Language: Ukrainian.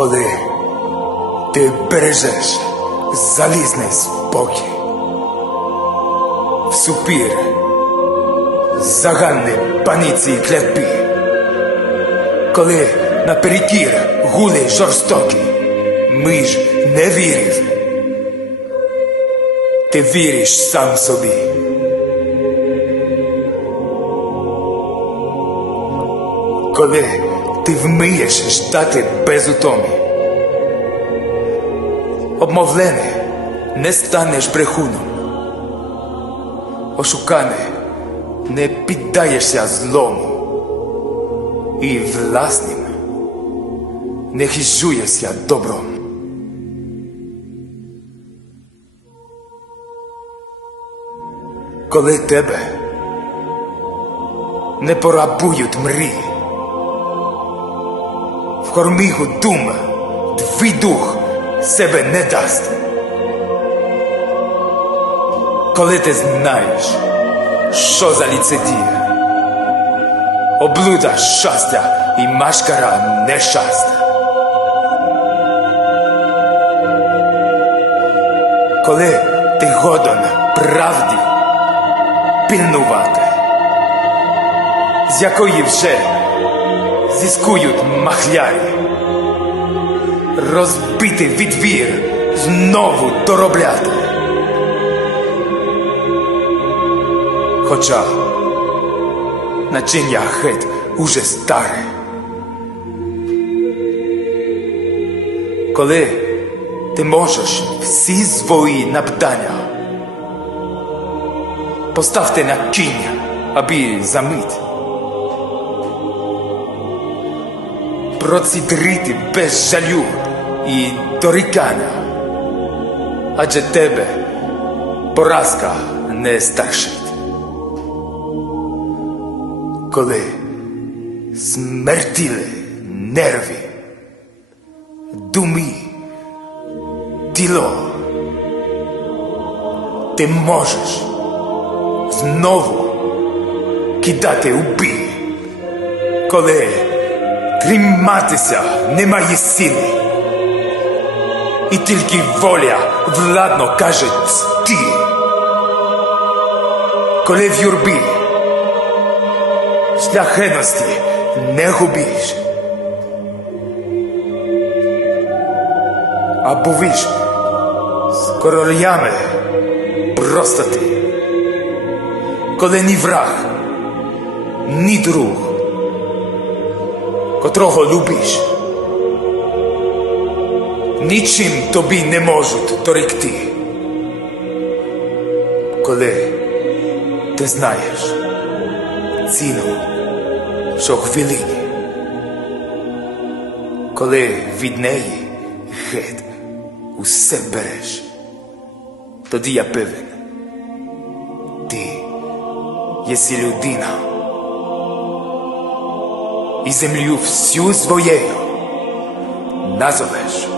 коли ти бережеш залізний спокій, всупір загальний паніці і клятбі, коли наперекір гули жорстокий, ми ж не вірив. Ти віриш сам собі. Коли ти вмієш ждати без утоми, обмовлений не станеш брехуном, ошуканий не піддаєшся злому. І власним не хижуєшся добром. Коли тебе не порабують мрії, в хормігу дума твій дух себе не дасть. Коли ти знаєш, що за ліцедія, облуда щастя і машкара нещастя. Коли ти годен правді пильнувати, з якої вже зіскують махлярі, розбити відвір, знову доробляти. Хоча начиння геть уже старе. Коли ти можеш всі свої навдання поставте на кінь, аби замить. Процідрити без жалю і дорікання, адже тебе поразка не страшить. Коли смертіли нерви, думи, тіло, ти можеш знову кидати у бій, коли триматися немає сили, і тільки воля владно каже стій, коли в юрбі шляхетності не губиш. А бувиш з королями просто ти. Коли ні враг, ні друг, котрого любиш, нічим тобі не можуть доректи. Коли ти знаєш ціну щохвилині, коли від неї геть усе береш, тоді я певен, ти єси людина. І землю всю своєю назовеш